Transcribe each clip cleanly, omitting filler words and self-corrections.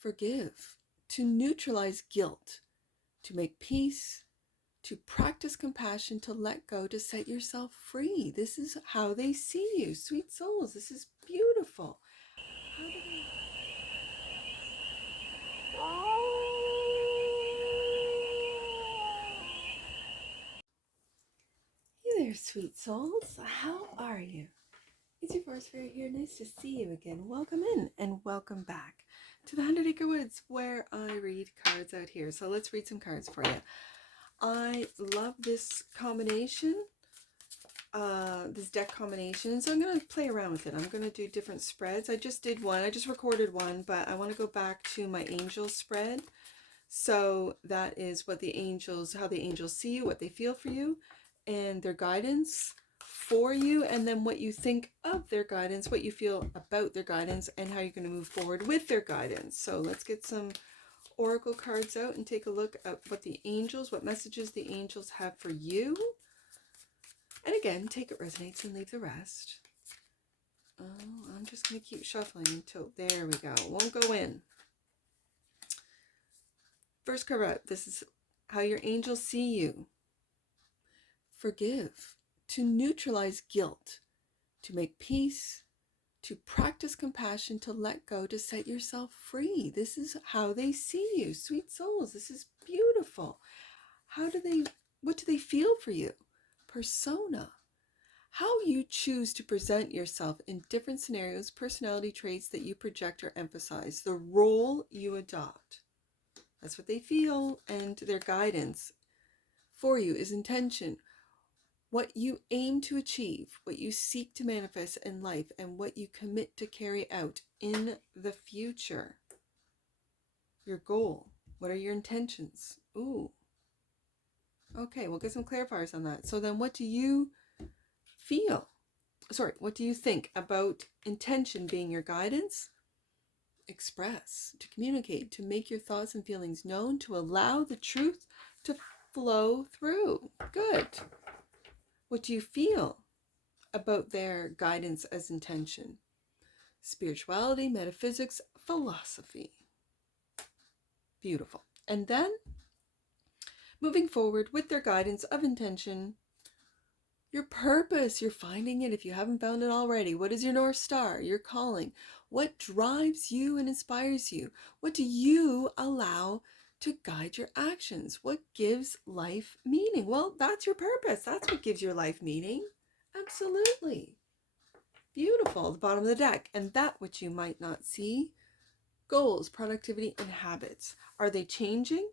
Forgive, to neutralize guilt, to make peace, to practice compassion, to let go, to set yourself free. This is how they see you, sweet souls. This is beautiful. Hey there, sweet souls. How are you? It's your Forest Fairy here. Nice to see you again. Welcome in and welcome back to the 100 Acre Woods, where I read cards out here. So let's read some cards for you. I love this combination, this deck combination. So I'm going to play around with it. I'm going to do different spreads. I just did one. I just recorded one, but I want to go back to my angel spread. So that is what the angels, how the angels see you, what they feel for you, and their guidance for you, and then what you think of their guidance, what you feel about their guidance, and how you're going to move forward with their guidance. So let's get some oracle cards out and take a look at what the angels, what messages the angels have for you. And again, take it resonates and leave the rest. Oh, I'm just going to keep shuffling until, there we go. It won't go in. First card out, this is how your angels see you. Forgive, to neutralize guilt, to make peace, to practice compassion, to let go, to set yourself free. This is how they see you, sweet souls. This is beautiful. What do they feel for you? Persona. How you choose to present yourself in different scenarios, personality traits that you project or emphasize, the role you adopt. That's what they feel, and their guidance for you is intention. What you aim to achieve, what you seek to manifest in life, and what you commit to carry out in the future. Your goal. What are your intentions? Ooh. Okay, we'll get some clarifiers on that. So then what do you feel? What do you think about intention being your guidance? Express, to communicate, to make your thoughts and feelings known, to allow the truth to flow through. Good. What do you feel about their guidance as intention? Spirituality, metaphysics, philosophy. Beautiful. And then, moving forward with their guidance of intention, your purpose, you're finding it if you haven't found it already. What is your North Star? Your calling. What drives you and inspires you? What do you allow to guide your actions? What gives life meaning? Well, that's your purpose. That's what gives your life meaning. Absolutely. Beautiful. The bottom of the deck. And that which you might not see. Goals, productivity, and habits. Are they changing?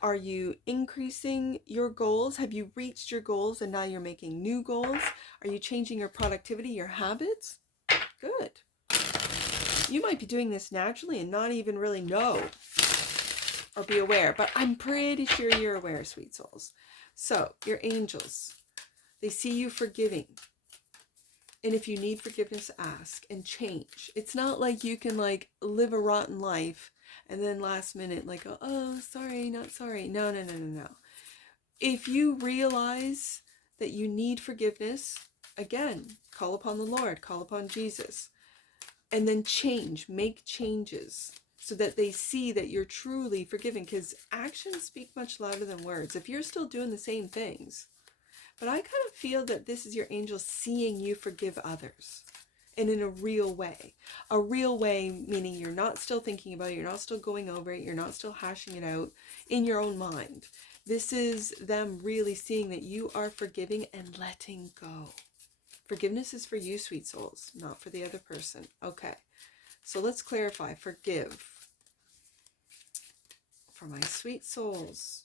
Are you increasing your goals? Have you reached your goals and now you're making new goals? Are you changing your productivity, your habits? Good. You might be doing this naturally and not even really know or be aware, but I'm pretty sure you're aware, sweet souls. So, your angels, they see you forgiving. And if you need forgiveness, ask and change. It's not like you can live a rotten life and then last minute oh, sorry, not sorry. No. If you realize that you need forgiveness, again, call upon the Lord, call upon Jesus, and then change, make changes so that they see that you're truly forgiving, because actions speak much louder than words. If you're still doing the same things, but I kind of feel that this is your angel seeing you forgive others. And in a real way. A real way meaning you're not still thinking about it, you're not still going over it, you're not still hashing it out in your own mind. This is them really seeing that you are forgiving and letting go. Forgiveness is for you, sweet souls, not for the other person. Okay, so let's clarify. Forgive. For my sweet souls.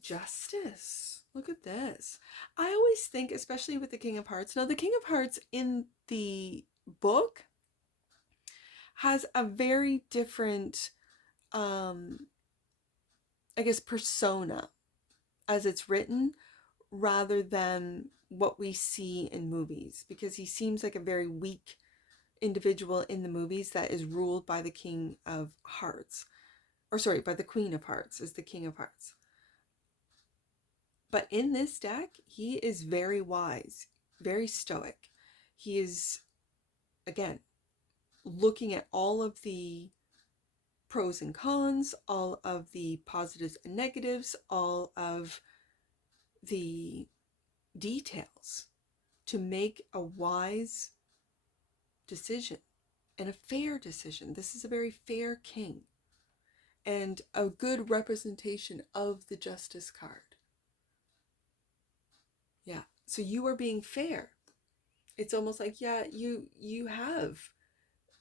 Justice. Look at this. I always think, especially with the King of Hearts. Now, the King of Hearts in the book has a very different, persona as it's written rather than what we see in movies, because he seems like a very weak individual in the movies that is ruled by the King of Hearts, by the Queen of Hearts is the King of Hearts. But in this deck, he is very wise, very stoic. He is, again, looking at all of the pros and cons, all of the positives and negatives, all of the details to make a wise decision and a fair decision. This is a very fair king and a good representation of the justice card. Yeah, so you are being fair. It's almost like, yeah, you have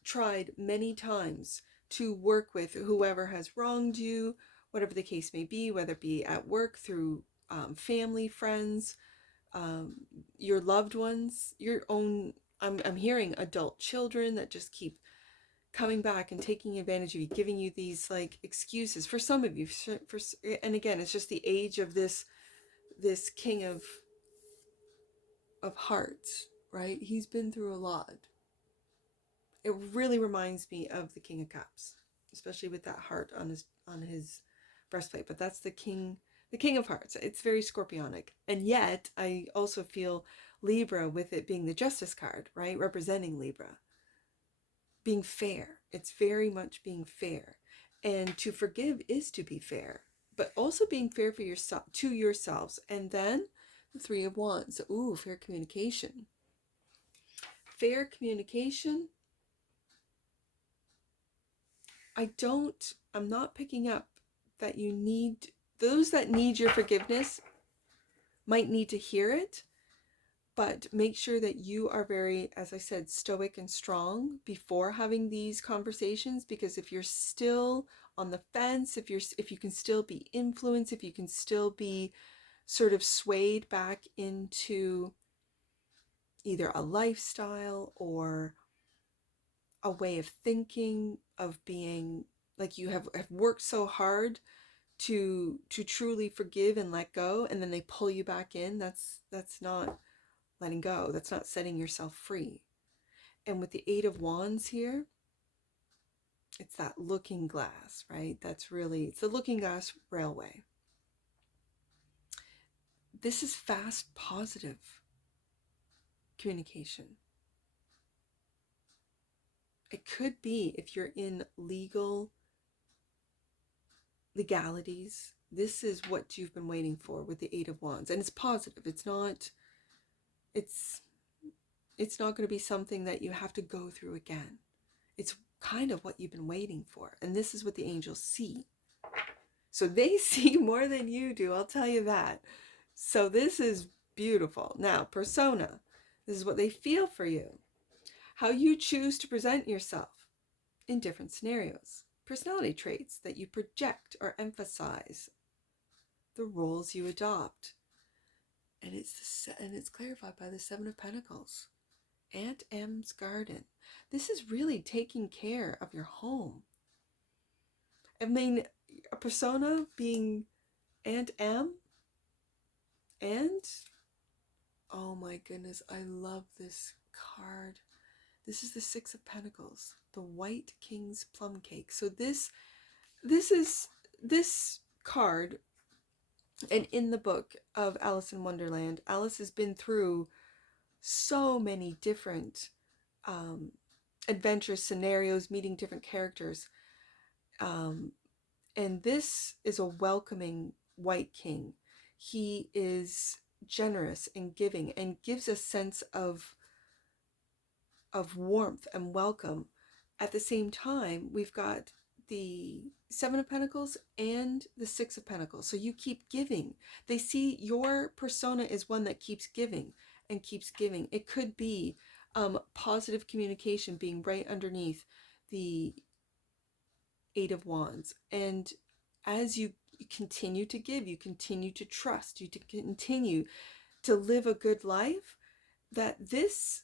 tried many times to work with whoever has wronged you, whatever the case may be, whether it be at work, through family, friends, your loved ones, your own. I'm hearing adult children that just keep coming back and taking advantage of you, giving you these like excuses. For some of you, and again, it's just the age of this king of hearts, right? He's been through a lot. It really reminds me of the King of Cups, especially with that heart on his breastplate. But that's the king of hearts. It's very scorpionic. And yet I also feel Libra, with it being the justice card, right? Representing Libra. Being fair. It's very much being fair. And to forgive is to be fair, but also being fair for yourself, to yourselves. And then the Three of Wands. Ooh, fair communication. Fair communication. I'm not picking up that you need, those that need your forgiveness might need to hear it, but make sure that you are very, as I said, stoic and strong before having these conversations, because if you're still on the fence, if you can still be influenced, if you can still be sort of swayed back into either a lifestyle or a way of thinking, of being like you have worked so hard to truly forgive and let go, and then they pull you back in, that's not letting go. That's not setting yourself free. And with the Eight of Wands here, it's that looking glass, right? It's the looking glass railway. This is fast, positive communication. It could be, if you're in legalities, this is what you've been waiting for with the Eight of Wands. And it's positive. It's not going to be something that you have to go through again. It's kind of what you've been waiting for. And this is what the angels see. So they see more than you do, I'll tell you that. So this is beautiful. Now, persona. This is what they feel for you. How you choose to present yourself in different scenarios. Personality traits that you project or emphasize. The roles you adopt. And it's clarified by the Seven of Pentacles. Aunt M's garden. This is really taking care of your home. I mean, a persona being Aunt M, and oh my goodness, I love this card. This is the Six of Pentacles, the White King's plum cake. So this card, and in the book of Alice in Wonderland, Alice has been through so many different adventure scenarios, meeting different characters. And this is a welcoming White King. He is generous and giving and gives a sense of warmth and welcome. At the same time, we've got the Seven of Pentacles and the Six of Pentacles. So you keep giving. They see your persona is one that keeps giving and keeps giving. It could be positive communication being right underneath the Eight of Wands. And as you continue to give, you continue to trust, you to continue to live a good life, because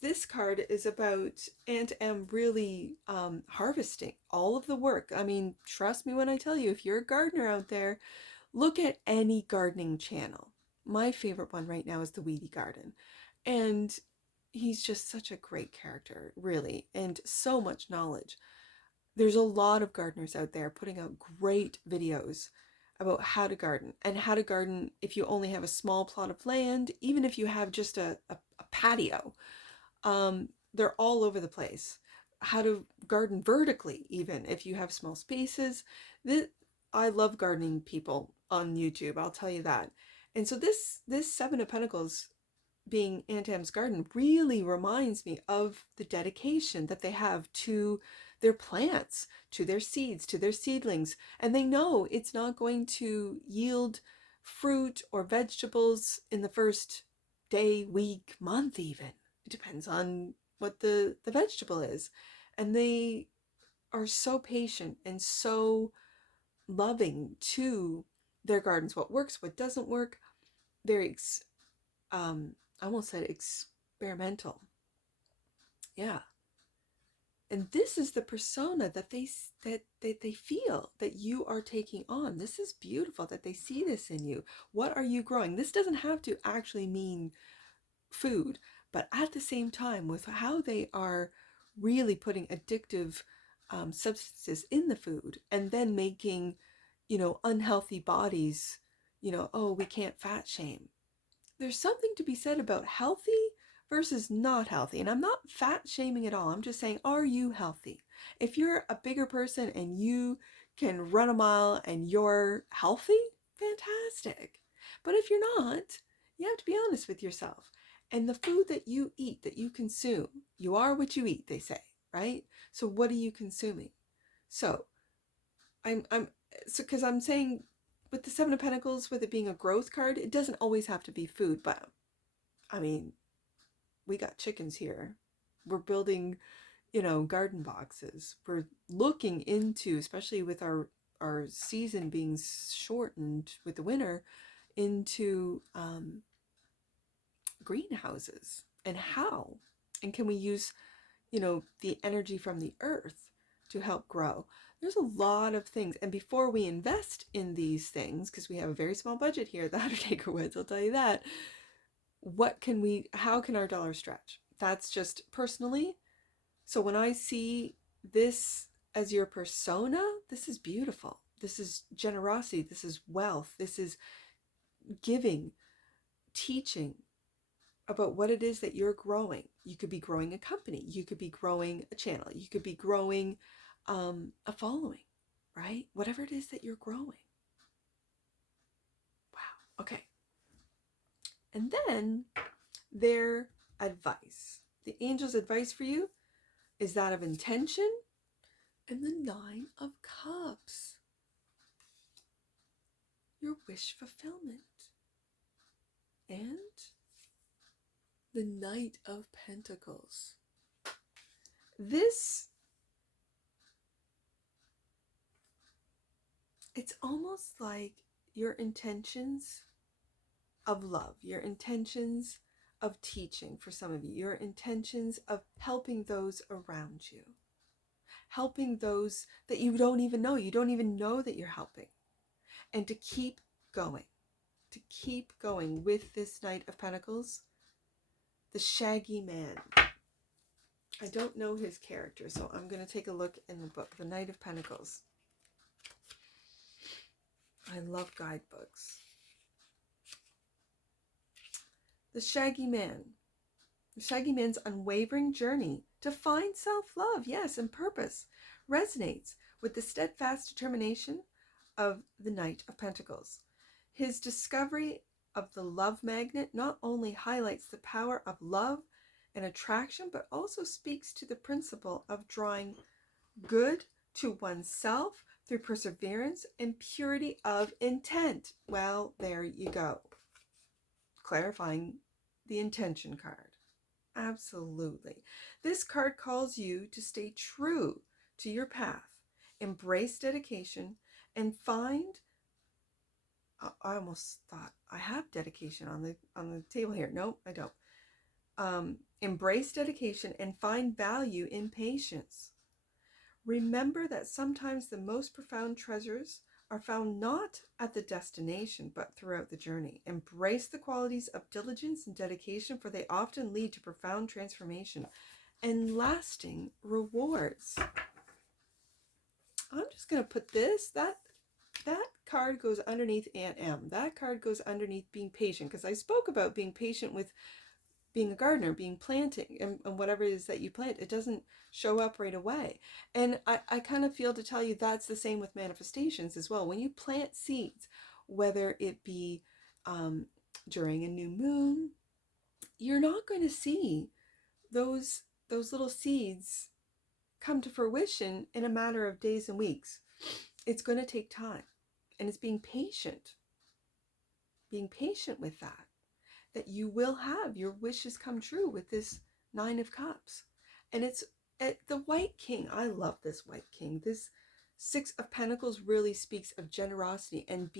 this card is about Aunt M really harvesting all of the work. I mean, trust me when I tell you, if you're a gardener out there, look at any gardening channel. My favorite one right now is the Weedy Garden. And he's just such a great character, really, and so much knowledge. There's a lot of gardeners out there putting out great videos about how to garden, and how to garden if you only have a small plot of land, even if you have just a patio. They're all over the place. how to garden vertically, even if you have small spaces. I love gardening people on YouTube, I'll tell you that. And so this Seven of Pentacles being Aunt Am's garden really reminds me of the dedication that they have to their plants, to their seeds, to their seedlings. And they know it's not going to yield fruit or vegetables in the first day, week, month even. It depends on what the vegetable is. And they are so patient and so loving to their gardens, what works, what doesn't work. Very I almost said experimental. Yeah. And this is the persona that they feel that you are taking on. This is beautiful that they see this in you. What are you growing? This doesn't have to actually mean food, but at the same time, with how they are really putting addictive substances in the food and then making, unhealthy bodies, oh, we can't fat shame. There's something to be said about healthy versus not healthy. And I'm not fat shaming at all. I'm just saying, are you healthy? If you're a bigger person and you can run a mile and you're healthy, fantastic. But if you're not, you have to be honest with yourself. And the food that you eat, that you consume, you are what you eat, they say, right? So what are you consuming? So because I'm saying with the Seven of Pentacles, with it being a growth card, it doesn't always have to be food, but I mean, we got chickens here. We're building, garden boxes. We're looking into, especially with our season being shortened with the winter, into greenhouses and how, and can we use, the energy from the earth to help grow. There's a lot of things. And before we invest in these things, because we have a very small budget here at the Undertaker Woods, I'll tell you that, how can our dollar stretch? That's just personally. So when I see this as your persona, this is beautiful. This is generosity. This is wealth. This is giving, teaching about what it is that you're growing. You could be growing a company. You could be growing a channel. You could be growing a following, right? Whatever it is that you're growing. Wow. Okay. And then their advice. The angel's advice for you is that of intention and the Nine of Cups. Your wish fulfillment. And the Knight of Pentacles. It's almost like your intentions of love, your intentions of teaching for some of you, your intentions of helping those around you, helping those that you don't even know. You don't even know that you're helping. And to keep going with this Knight of Pentacles, the Shaggy Man. I don't know his character, so I'm going to take a look in the book, the Knight of Pentacles. I love guidebooks. The Shaggy Man. The Shaggy Man's unwavering journey to find self-love, yes, and purpose resonates with the steadfast determination of the Knight of Pentacles. His discovery of the love magnet not only highlights the power of love and attraction, but also speaks to the principle of drawing good to oneself through perseverance and purity of intent. Well, there you go. Clarifying the intention card. Absolutely. This card calls you to stay true to your path, embrace dedication, and find, I almost thought I have dedication on the table here. Nope, I don't. Embrace dedication and find value in patience. Remember that sometimes the most profound treasures are found not at the destination, but throughout the journey. Embrace the qualities of diligence and dedication, for they often lead to profound transformation and lasting rewards. I'm just going to put that card goes underneath Aunt M. That card goes underneath being patient, because I spoke about being patient with being a gardener, being planting, and whatever it is that you plant, it doesn't show up right away. And I kind of feel to tell you that's the same with manifestations as well. When you plant seeds, whether it be during a new moon, you're not going to see those little seeds come to fruition in a matter of days and weeks. It's going to take time, and it's being patient with that you will have your wishes come true with this 9 of Cups. And it's at the White King. I love this White King. This 6 of Pentacles really speaks of generosity and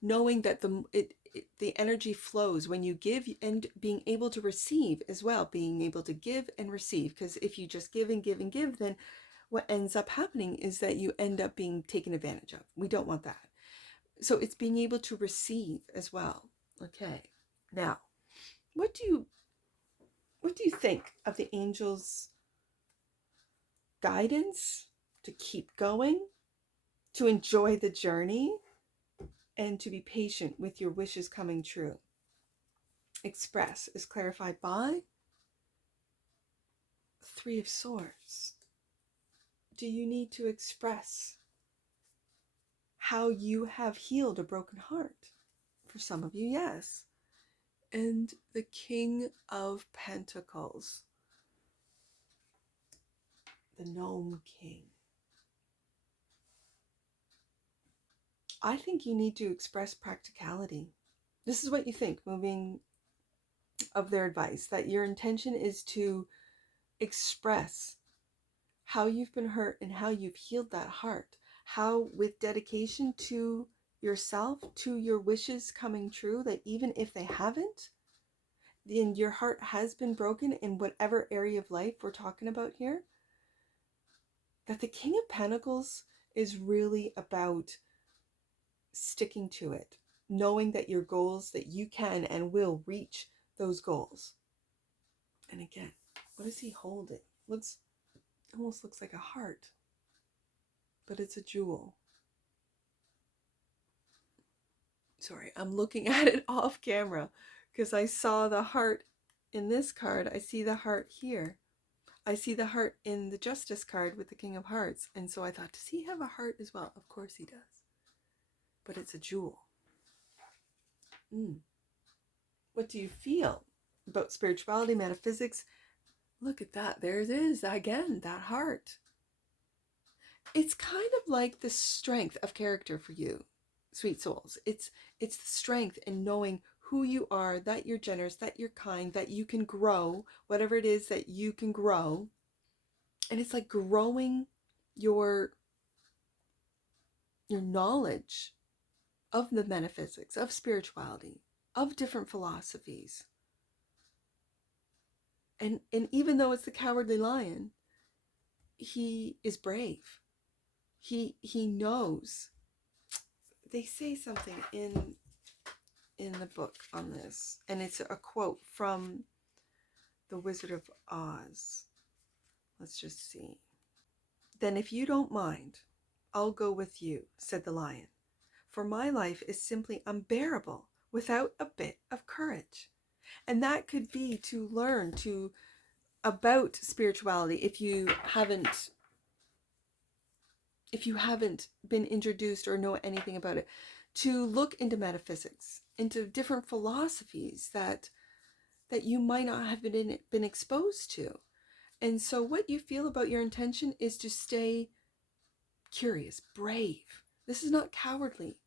knowing that the energy flows when you give, and being able to receive as well, being able to give and receive. Because if you just give and give and give, then what ends up happening is that you end up being taken advantage of. We don't want that. So it's being able to receive as well. Okay. Now, what do you think of the angels' guidance to keep going, to enjoy the journey, and to be patient with your wishes coming true? Express is clarified by 3 of Swords. Do you need to express how you have healed a broken heart? For some of you, yes. And the King of Pentacles, the Gnome King. I think you need to express practicality. This is what you think, moving of their advice, that your intention is to express how you've been hurt and how you've healed that heart. How, with dedication to yourself, to your wishes coming true, that even if they haven't, and your heart has been broken in whatever area of life we're talking about here, that the King of Pentacles is really about sticking to it, knowing that your goals, that you can and will reach those goals. And again, what is he holding? Almost looks like a heart, but it's a jewel. Sorry, I'm looking at it off camera because I saw the heart in this card. I see the heart here. I see the heart in the Justice card with the King of Hearts. And so I thought, does he have a heart as well? Of course he does. But it's a jewel. What do you feel about spirituality, metaphysics? Look at that. There it is again, that heart. It's kind of like the strength of character for you, sweet souls. It's the strength in knowing who you are, that you're generous, that you're kind, that you can grow, whatever it is that you can grow. And it's like growing your knowledge of the metaphysics, of spirituality, of different philosophies. And even though it's the Cowardly Lion, he is brave. He knows. They say something in the book on this, and it's a quote from the Wizard of Oz. Let's just see. "Then if you don't mind, I'll go with you," said the lion, "for my life is simply unbearable without a bit of courage." And that could be to learn about spirituality if you haven't been introduced or know anything about it, to look into metaphysics, into different philosophies that you might not have been exposed to. And so what you feel about your intention is to stay curious, brave. This is not cowardly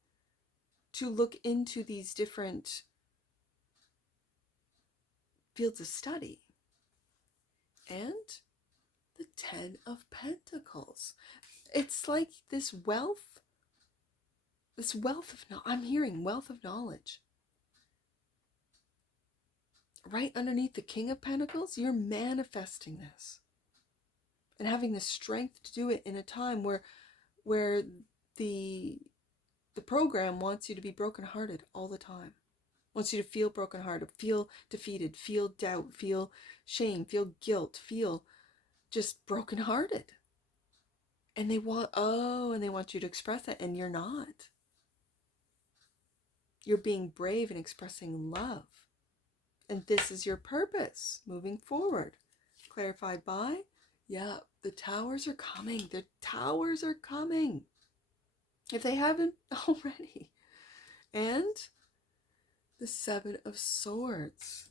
to look into these different fields of study. And the 10 of Pentacles. It's like this wealth of knowledge. I'm hearing wealth of knowledge. Right underneath the King of Pentacles, you're manifesting this. And having the strength to do it in a time where the program wants you to be brokenhearted all the time. Wants you to feel brokenhearted, feel defeated, feel doubt, feel shame, feel guilt, feel just brokenhearted. And they want you to express that, and you're not. You're being brave and expressing love And this is your purpose moving forward. Clarified by, yeah, the towers are coming. The towers are coming. If they haven't already. And the Seven of Swords.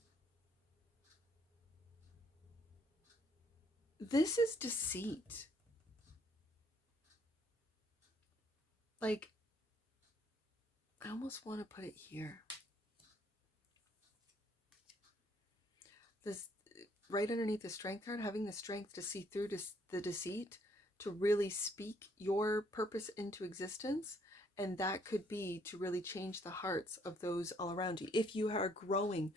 This is deceit. Like, I almost want to put it here. This right underneath the strength card, having the strength to see through the deceit, to really speak your purpose into existence. And that could be to really change the hearts of those all around you. If you are growing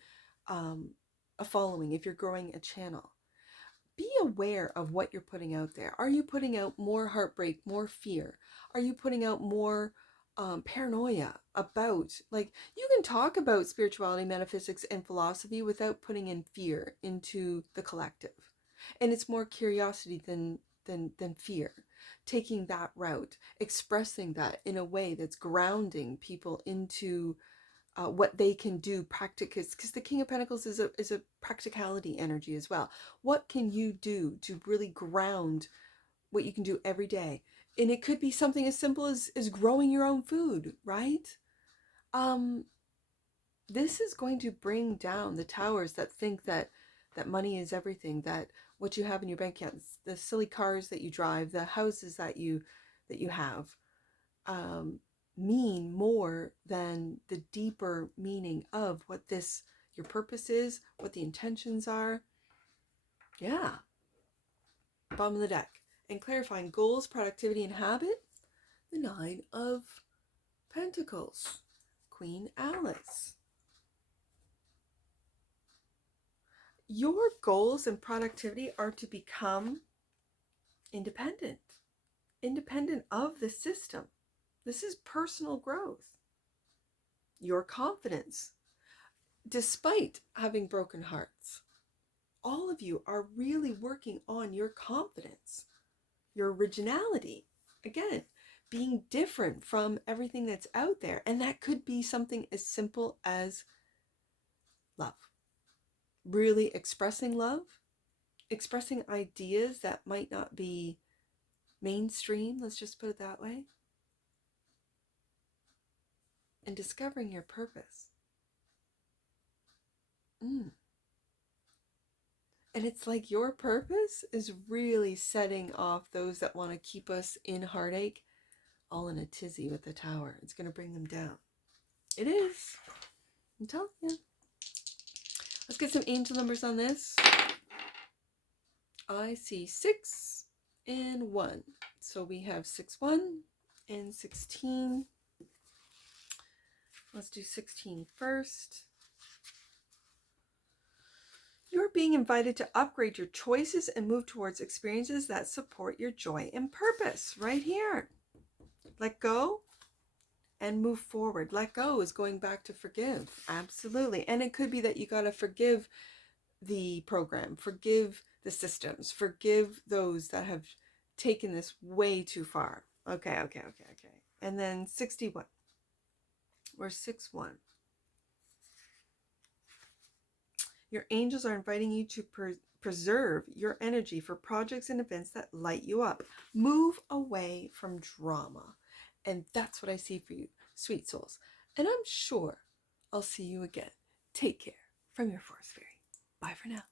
a following, if you're growing a channel, be aware of what you're putting out there. Are you putting out more heartbreak, more fear? Are you putting out more paranoia about, like, you can talk about spirituality, metaphysics, and philosophy without putting in fear into the collective. And it's more curiosity than fear. Taking that route, expressing that in a way that's grounding people into what they can do, practice, because the King of Pentacles is a practicality energy as well. What can you do to really ground what you can do every day? And it could be something as simple as growing your own food, right? This is going to bring down the towers that think that money is everything, that what you have in your bank account, the silly cars that you drive, the houses that you have, mean more than the deeper meaning of what your purpose is, what the intentions are. Yeah. Bottom of the deck. And clarifying goals, productivity, and habit. The Nine of Pentacles. Queen Alice. Your goals and productivity are to become independent of the system. This is personal growth. Your confidence. Despite having broken hearts, all of you are really working on your confidence, your originality. Again, being different from everything that's out there. And that could be something as simple as love. Really expressing love, expressing ideas that might not be mainstream, let's just put it that way. And discovering your purpose. And it's like your purpose is really setting off those that want to keep us in heartache, all in a tizzy with the tower. It's going to bring them down. It is. I'm telling you. Let's get some angel numbers on this. I see 6 and 1. So we have 6, 1 and 16. Let's do 16 first. You're being invited to upgrade your choices and move towards experiences that support your joy and purpose. Right here. Let go and move forward. Let go is going back to forgive. Absolutely. And it could be that you got to forgive the program, forgive the systems, forgive those that have taken this way too far. Okay. And then 61. Or 6-1. Your angels are inviting you to preserve your energy for projects and events that light you up. Move away from drama. And that's what I see for you, sweet souls. And I'm sure I'll see you again. Take care from your Forest Fairy. Bye for now.